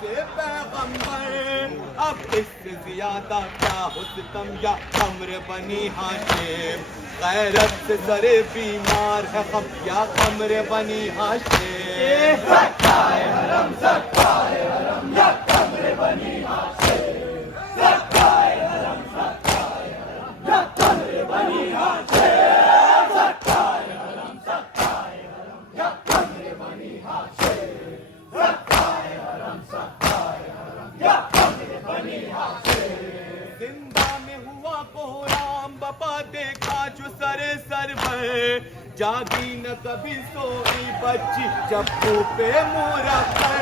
से पैगंबर, अब इससे ज्यादा क्या हो सितम या कमर बनी हाशिम। गैरत से सरे बीमार है खम या कमर बनी हाशिम। सत्ताए हरम या कमर बनी हाशिम। सत्ताए हरम या कमर बनी हाशिम। सत्ताए हरम या कमर बनी हाशिम। सत्ताए हरम या कमर बनी हाशिम। जिंदा में हुआ कोहराम बपा देखा जो सरे सरवर, जागी न कभी सोई बच्ची जब मुंह पे मुंह रखे।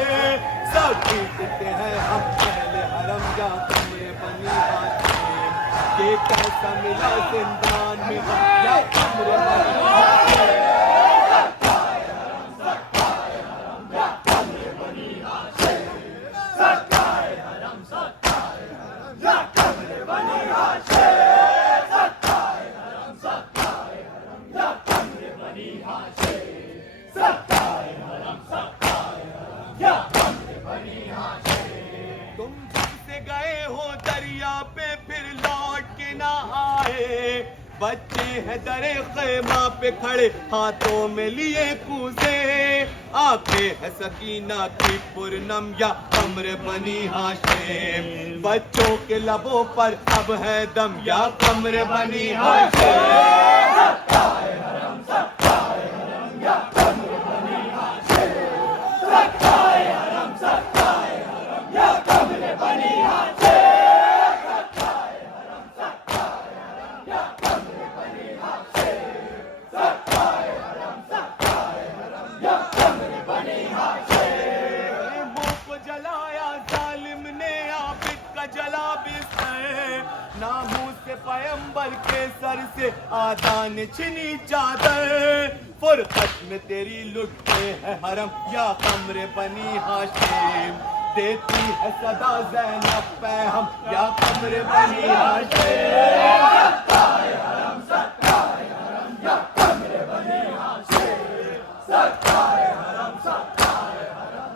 सब जीतते हैं हम पहले हरम या कमरे बनी हाशिम। ये कैसा मिला जिंदान में हम या कमरे बनी हाशिम। सत्ताए हरम या कमर बनी हाशिम। सत्ताए हरम या कमर बनी हाशिम। सत्ताए हरम या कमर बनी हाशिम। सत्ताए हरम या कमर बनी हाशिम। तुम जब से गए हो दरिया पे फिर लौट के ना आए, बच्चे हैं दरे खेमा पे खड़े हाथों में लिए कूजे। आंखें है सकीना की पूर्णम या कमर बनी हाशिम। बच्चों के लबों पर अब है दम या कमर बनी हाशिम। सत्ताए हरम या कमर बनी हाशिम। सत्ताए हरम या कमर बनी हाशिम। सत्ताए हरम या कमर बनी हाशिम। सत्ताए हरम या कमर बनी हाशिम। मुंह को जलाया जालिम ने आबिद का जला बिस्तर, नामों से पैगंबर के सर से आदान छिनी चादर। फुरकत में तेरी लुटते हैं हरम या कमरे बनी हाशिम। देती है सदा ज़ैनब पैहम या कमरे बनी हाशिम। सत्ताए हरम या कमर बनी हाशिम। सत्ताए हरम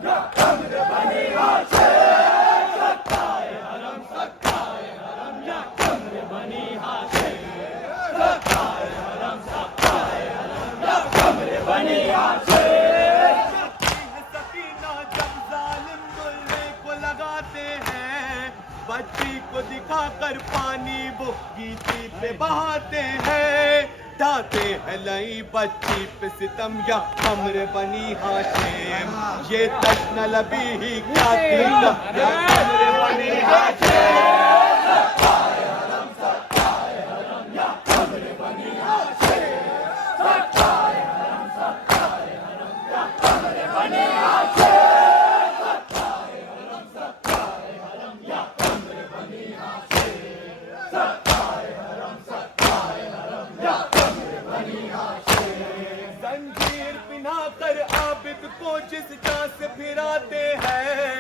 या कमर बनी हाशिम। सत्ताए हरम या कमर बनी हाशिम। सत्ताए हरम या कमर बनी हाशिम। सकीना जब जालिम दुल्हे को लगाते हैं, बच्ची को दिखाकर पानी वो गीती पे बहाते हैं। ढाते हैं लई बच्ची पे सितम या कमर बनी हाशिम। ये तश्न लबी ही क्या थी या कमर बनी हाशिम। सत्ताए हरम या कमर बनी हाशिम। सत्ताए हरम या कमर बनी हाशिम। सत्ताए हरम या कमर बनी हाशिम। सत्ताए हरम या कमर बनी हाशिम। जंजीर पिना कर आबिद को जिस जहाँ से फिराते हैं,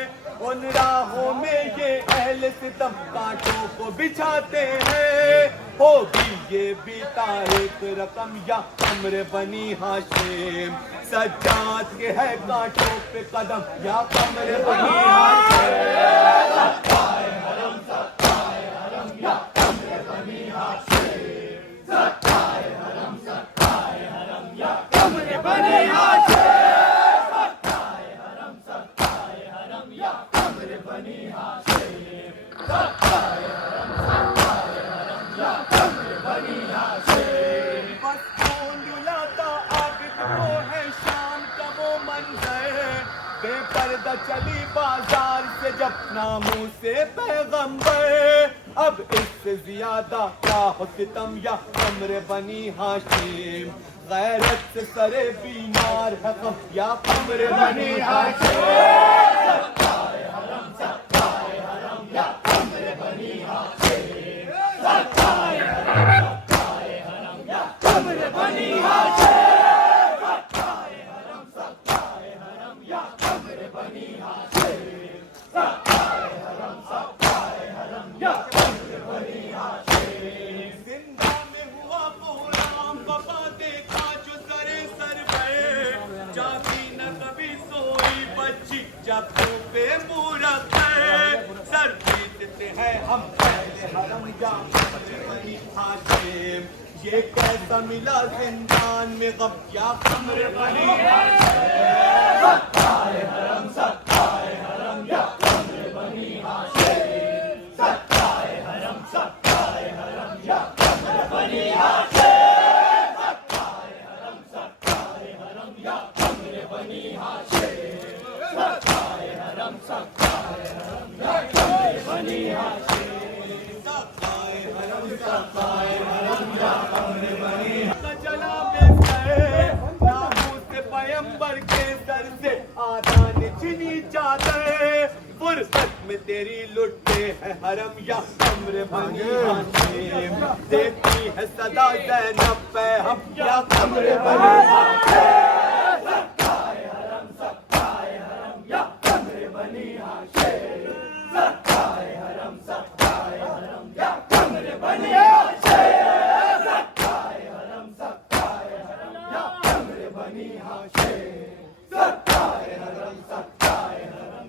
उन राहों में ये अहले सितम कांटों को बिछाते हैं। होगी ये भी तारीख रकम या कमर बनी हाशिम। सज्जाद के है कांटों पे कदम या कमर बनी हाशिम। सत्ताए हरम या कमर बनी हाशिम। सत्ताए हरम या कमर बनी हाशिम। सत्ताए हरम या कमर बनी हाशिम। सत्ताए हरम या कमर बनी हाशिम। बस कौन रुलाता आबिद को है शाम का वो मंजर, बेपर्दा चली बाजार से जब नामों से पैगंबर। अब इससे ज्यादा क्या हो सितम या कमर बनी हाशिम। गैरत से सरे बीमार है गम या कमर बनी हाशिम। सत्ताए हरम या कमर बनी हाशिम। सत्ताए हरम या कमर बनी हाशिम। सत्ताए हरम या कमर बनी हाशिम। सत्ताए हरम या कमर बनी हाशिम। जिंदा में हुआ कोहराम बपा देखा जो सरे सर पे, जागी न कभी सोई बच्ची जब पे मूरख सर जीतते हैं हम पहले हरम या कमरे बनी हाशिम। ये कैसा मिला जिंदान में गम या कमरे बनी हाशिम। सत्ताए हरम या कमरे बनी हाशिम। सत्ताए हरम या कमरे बनी हाशिम। सत्ताए हरम या कमरे बनी हाशिम। सत्ताए हरम या कमरे बनी हाशिम। सत्ताए हरम या कमरे बनी कचला में सर नामूस पैगंबर के सर से आदान चीनी चादर। फुर्सत में तेरी लुटते हैं हरम या कमरे बनी हाशिम। देती है सदा ज़ैनब पे हम या कमरे बनी हाशिम। सत्ताए हरम या कमरे बनी हाशिम। सत्ताए हरम या कमरे बनी हाशिम। सत्ताए हरम या कमरे बनी हाशिम। सत्ताए हरम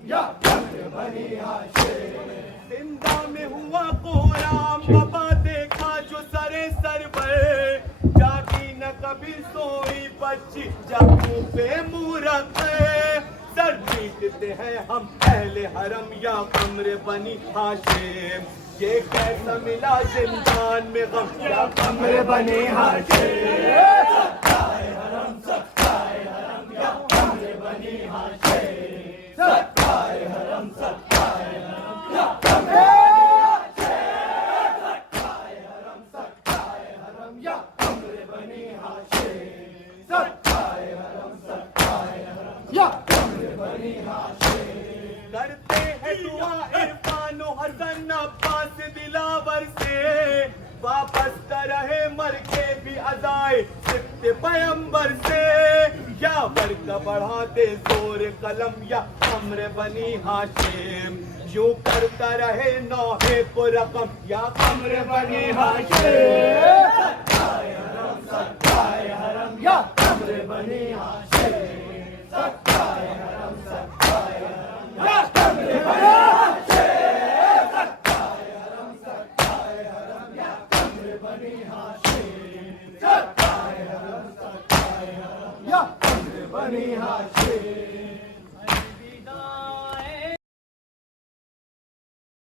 या कमरे बनी हाशिम। जिंदा में हुआ कोहराम बाबा देखा जो सरे सर पर। जागी न कभी सोई बच्ची जब मुंह पे मूरख सर पीटते हैं हम पहले हरम या कमरे बनी हाशिम। ये कैसा मिला जिंदान में गम या कमरे बनी हाशिम। सत्ताए हरम या कमरे बनी हाशिम। सत्ताए हरम या कमरे या कमरे बनी हाशिम। सत्ताए हरम या कमरे बनी हाशिम। करते हैं दुआ इरफान हसन अब्बास दिलावर से। वापस रहे मर के भी अदाए सिफ्त पैगंबर से। या वर्ग बढ़ा दे जोर कलम या कमरे बनी हाशिम। यूं करता रहे नौहे को रकम या कमरे बनी हाशिम। सत्ताए हरम या कमरे बनी हाशिम। सत्ताए हरम या कमरे बनी हाशिम। सत्ताए हरम या कमरे बनी हाशिम। सत्ताए हरम या कमरे बनी हाशिम।